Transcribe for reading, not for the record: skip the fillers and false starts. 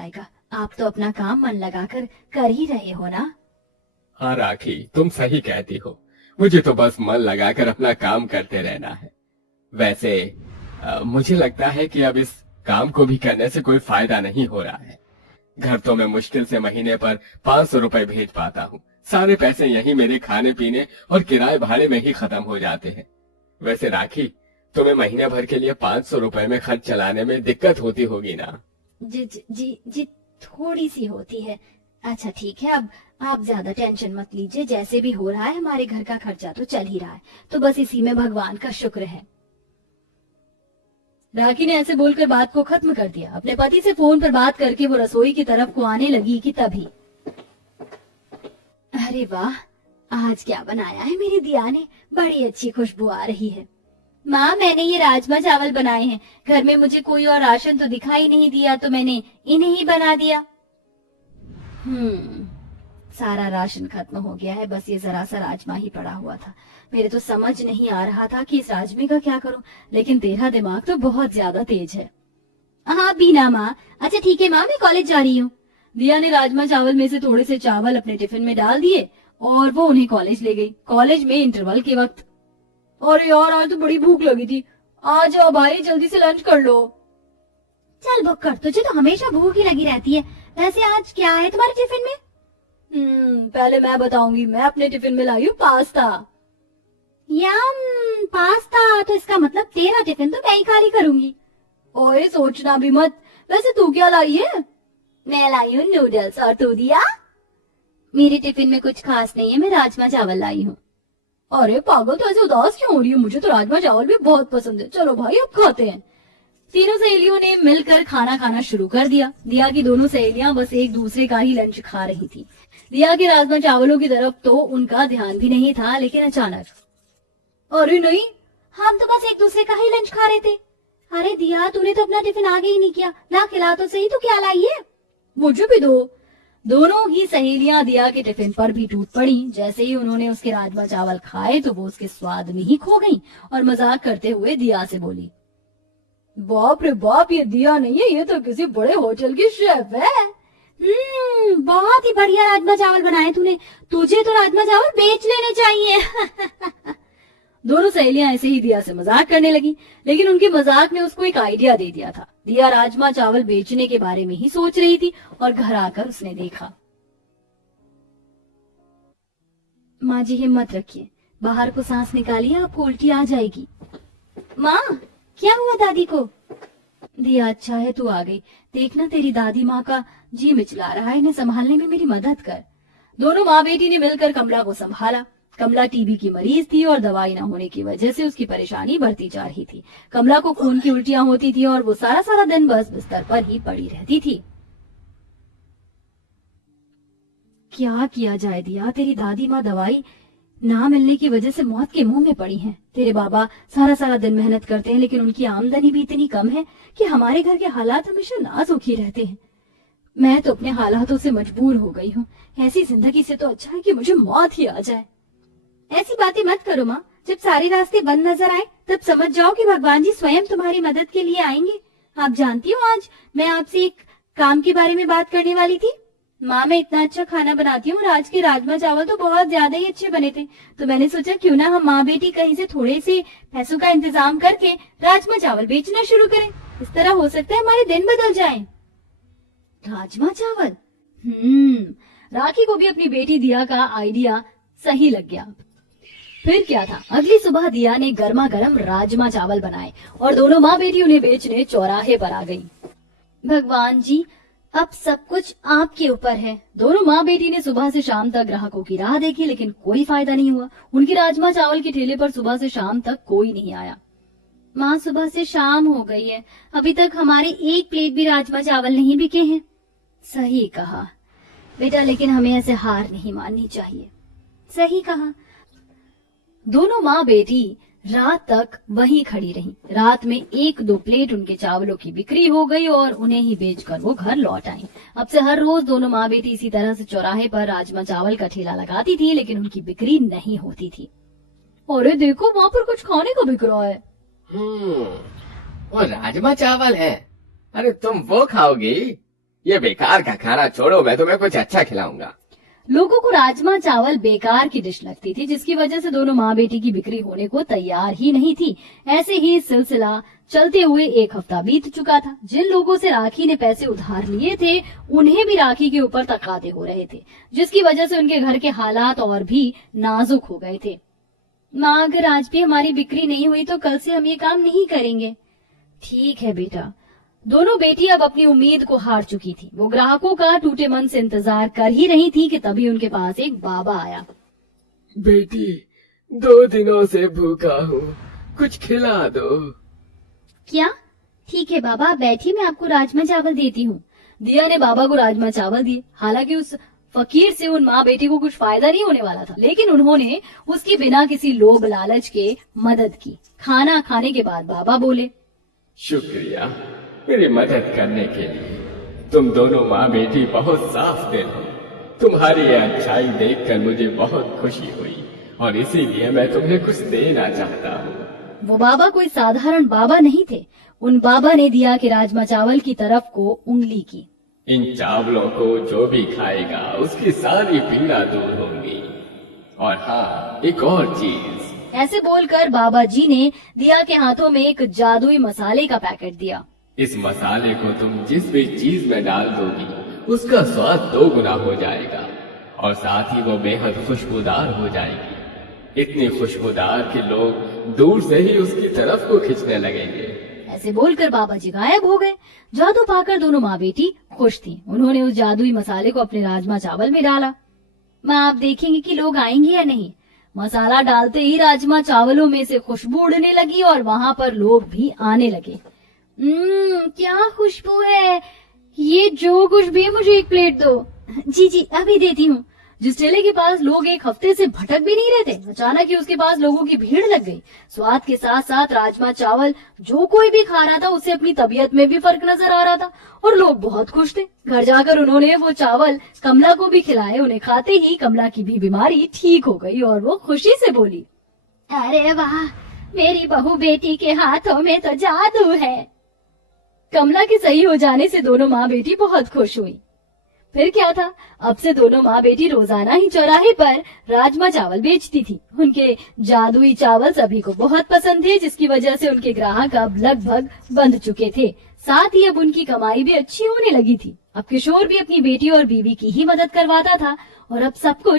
जाएगा। आप तो अपना काम मन लगाकर कर ही रहे हो ना। हाँ राखी, तुम सही कहती हो। मुझे तो बस मन लगाकर अपना काम करते रहना है। वैसे मुझे लगता है कि अब इस काम को भी करने से कोई फायदा नहीं हो रहा है। घर तो मैं मुश्किल से महीने पर 500 रुपए भेज पाता हूँ। सारे पैसे यही मेरे खाने पीने और किराए भाड़े में ही खत्म हो जाते हैं। वैसे राखी, तुम्हें महीने भर के लिए 500 रुपए में खर्च चलाने में दिक्कत होती होगी ना? जी जी जी जी, थोड़ी सी होती है। अच्छा ठीक है, अब आप ज्यादा टेंशन मत लीजिए। जैसे भी हो रहा है हमारे घर का खर्चा तो चल ही रहा है, तो बस इसी में भगवान का शुक्र है। राखी ने ऐसे बोलकर बात को खत्म कर दिया। अपने पति से फोन पर बात करके वो रसोई की तरफ को आने लगी कि तभी, अरे वाह, आज क्या बनाया है मेरी दिया ने, बड़ी अच्छी खुशबू आ रही है। माँ, मैंने ये राजमा चावल बनाए हैं। घर में मुझे कोई और राशन तो दिखाई नहीं दिया, तो मैंने इन्हें ही बना दिया। सारा राशन खत्म हो गया है, बस ये जरा सा राजमा ही पड़ा हुआ था। मेरे तो समझ नहीं आ रहा था कि इस राजमे का क्या करूं, लेकिन तेरा दिमाग तो बहुत ज्यादा तेज है। हाँ बीना माँ। अच्छा ठीक है माँ, मैं कॉलेज जा रही हूँ। दिया ने राजमा चावल में से थोड़े से चावल अपने टिफिन में डाल दिए और वो उन्हें कॉलेज ले गई। कॉलेज में इंटरवल के वक्त, अरे यार आज तो बड़ी भूख लगी थी। आ जाओ भाई, जल्दी से लंच कर लो। चल बक्कर, तुझे तो हमेशा भूख ही लगी रहती है। वैसे आज क्या है तुम्हारे टिफिन में? पहले मैं बताऊंगी। मैं अपने टिफिन में लाई हूँ पास्ता। यम, पास्ता, तो इसका मतलब तेरा टिफिन तो मैं ही खाली करूंगी। ओए सोचना भी मत। वैसे तू क्या लाई है? मैं लाई हूँ नूडल्स, और तू दिया? मेरे टिफिन में कुछ खास नहीं है, मैं राजमा चावल लाई हूँ। अरे पागल, तो ऐसे उदास क्यों हो रही है? मुझे तो राजमा चावल भी बहुत पसंद है। चलो भाई अब खाते हैं। तीनों सहेलियों ने मिलकर खाना खाना शुरू कर दिया। दिया की दोनों सहेलियां बस एक दूसरे का ही लंच खा रही थी। दिया के राजमा चावलों की तरफ तो उनका ध्यान भी नहीं था, लेकिन अचानक, अरे नहीं, हम तो बस एक दूसरे का ही लंच खा रहे थे। अरे दिया, तूने तो अपना टिफिन आगे ही नहीं किया, ला खिला तो सही, तो क्या लाई है? मुझे भी दो। दोनों ही सहेलियां दिया के टिफिन पर भी टूट पड़ी। जैसे ही उन्होंने उसके राजमा चावल खाए तो वो उसके स्वाद में ही खो गईं और मजाक करते हुए दिया से बोली, बाप रे बाप, ये दिया नहीं है, ये तो किसी बड़े होटल की शेफ है। बहुत ही बढ़िया राजमा चावल बनाए तूने। तुझे तो राजमा चावल बेच लेने चाहिए। दोनों सहेलियां ऐसे ही दिया से मजाक करने लगी, लेकिन उनके मजाक ने उसको एक आइडिया दे दिया था। दिया राजमा चावल बेचने के बारे में ही सोच रही थी और घर आकर उसने देखा। माँ जी हिम्मत रखिए, बाहर को सांस निकालिए, आपको उल्टी आ जाएगी। माँ, क्या हुआ दादी को? दिया अच्छा है तू आ गई। देखना तेरी दादी माँ का जी मिचला रहा है, इन्हें संभालने में मेरी मदद कर। दोनों माँ बेटी ने मिलकर कमला को संभाला। कमला टीबी की मरीज थी और दवाई न होने की वजह से उसकी परेशानी बढ़ती जा रही थी। कमला को खून की उल्टियां होती थी और वो सारा सारा दिन बस बिस्तर पर ही पड़ी रहती थी। क्या किया जाए दिया, तेरी दादी माँ दवाई ना मिलने की वजह से मौत के मुंह में पड़ी हैं। तेरे बाबा सारा सारा दिन मेहनत करते हैं, लेकिन उनकी आमदनी भी इतनी कम है कि हमारे घर के हालात हमेशा नाजुक ही रहते हैं। मैं तो अपने हालातों से मजबूर हो गई हूँ। ऐसी जिंदगी से तो अच्छा है कि मुझे मौत ही आ जाए। ऐसी बातें मत करो माँ, जब सारे रास्ते बंद नजर आए तब समझ जाओ कि भगवान जी स्वयं तुम्हारी मदद के लिए आएंगे। आप जानती हो, आज मैं आपसे एक काम के बारे में बात करने वाली थी। माँ, मैं इतना अच्छा खाना बनाती हूँ और आज के राजमा चावल तो बहुत ज्यादा ही अच्छे बने थे, तो मैंने सोचा क्यों ना हम माँ बेटी कहीं से थोड़े से पैसों का इंतजाम करके राजमा चावल बेचना शुरू करें। इस तरह हो सकता है हमारे दिन बदल जाएं। राजमा चावल, राखी को भी अपनी बेटी दिया का आइडिया सही लग गया। फिर क्या था, अगली सुबह दिया ने गर्मा गर्म राजमा चावल बनाए और दोनों माँ बेटी उन्हें बेचने चौराहे पर आ गई। भगवान जी, अब सब कुछ आपके ऊपर है। दोनों माँ बेटी ने सुबह से शाम तक ग्राहकों की राह देखी, लेकिन कोई फायदा नहीं हुआ। उनकी राजमा चावल के ठेले पर सुबह से शाम तक कोई नहीं आया। माँ, सुबह से शाम हो गई है, अभी तक हमारे एक प्लेट भी राजमा चावल नहीं बिके हैं। सही कहा बेटा, लेकिन हमें ऐसे हार नहीं माननी चाहिए। सही कहा। दोनों माँ बेटी रात तक वहीं खड़ी रहीं। रात में 1-2 प्लेट उनके चावलों की बिक्री हो गई और उन्हें ही बेचकर वो घर लौट आई। अब से हर रोज दोनों माँ बेटी इसी तरह से चौराहे पर राजमा चावल का ठेला लगाती थी, लेकिन उनकी बिक्री नहीं होती थी। अरे देखो, वहाँ पर कुछ खाने का बिक रहा है। वो राजमा चावल है। अरे तुम वो खाओगी? ये बेकार का खाना छोड़ो, मैं तुम्हें कुछ अच्छा खिलाऊंगा। लोगों को राजमा चावल बेकार की डिश लगती थी, जिसकी वजह से दोनों माँ बेटी की बिक्री होने को तैयार ही नहीं थी। ऐसे ही सिलसिला चलते हुए एक हफ्ता बीत चुका था। जिन लोगों से राखी ने पैसे उधार लिए थे, उन्हें भी राखी के ऊपर तकाते हो रहे थे, जिसकी वजह से उनके घर के हालात और भी नाजुक हो गए थे। माँ, अगर आज भी हमारी बिक्री नहीं हुई तो कल से हम ये काम नहीं करेंगे। ठीक है बेटा। दोनों बेटी अब अपनी उम्मीद को हार चुकी थी। वो ग्राहकों का टूटे मन से इंतजार कर ही रही थी कि तभी उनके पास एक बाबा आया। बेटी, 2 दिनों से भूखा हूँ, कुछ खिला दो। क्या? ठीक है बाबा, बैठिए, मैं आपको राजमा चावल देती हूँ। दिया ने बाबा को राजमा चावल दिए। हालांकि उस फकीर से उन माँ बेटी को कुछ फायदा नहीं होने वाला था, लेकिन उन्होंने उसकी बिना किसी लोभ लालच के मदद की। खाना खाने के बाद बाबा बोले, शुक्रिया मेरी मदद करने के लिए। तुम दोनों माँ बेटी बहुत साफ दिल हो। तुम्हारी ये अच्छाई देखकर मुझे बहुत खुशी हुई और इसीलिए मैं तुम्हें कुछ देना चाहता हूँ। वो बाबा कोई साधारण बाबा नहीं थे। उन बाबा ने दिया कि राजमा चावल की तरफ को उंगली की। इन चावलों को जो भी खाएगा उसकी सारी पीड़ा दूर होगी। और हाँ, एक और चीज। ऐसे बोलकर बाबा जी ने दिया के हाथों में एक जादुई मसाले का पैकेट दिया। इस मसाले को तुम जिस भी चीज में डाल दोगी, उसका स्वाद 2 गुना हो जाएगा और साथ ही वो बेहद खुशबूदार हो जाएगी। इतनी खुशबूदार कि लोग दूर से ही उसकी तरफ को खींचने लगेंगे। ऐसे बोलकर बाबा जी गायब हो गए। जादू पाकर दोनों माँ बेटी खुश थी। उन्होंने उस जादुई मसाले को अपने राजमा चावल में डाला। माँ, आप देखेंगे कि लोग आएंगे या नहीं। मसाला डालते ही राजमा चावलों में से खुशबू उड़ने लगी और वहाँ पर लोग भी आने लगे। क्या खुशबू है। ये जो कुछ भी है, मुझे एक प्लेट दो। जी जी, अभी देती हूँ। जिस ठेले के पास लोग एक हफ्ते से भटक भी नहीं रहे थे, अचानक ही उसके पास लोगों की भीड़ लग गई। स्वाद के साथ साथ राजमा चावल जो कोई भी खा रहा था, उससे अपनी तबीयत में भी फर्क नजर आ रहा था और लोग बहुत खुश थे। घर जाकर उन्होंने वो चावल कमला को भी खिलाए। उन्हें खाते ही कमला की भी बीमारी ठीक हो गई और वो खुशी से बोली, अरे वाह, मेरी बहू बेटी के हाथों में तो जादू है। कमला के सही हो जाने से दोनों माँ बेटी बहुत खुश हुई। फिर क्या था, अब से दोनों माँ बेटी रोजाना ही चौराहे पर राजमा चावल बेचती थी। उनके जादुई चावल सभी को बहुत पसंद थे, जिसकी वजह से उनके ग्राहक अब लगभग बंद चुके थे। साथ ही अब उनकी कमाई भी अच्छी होने लगी थी। अब किशोर भी अपनी बेटी और बीवी की ही मदद करवाता था और अब सब कुछ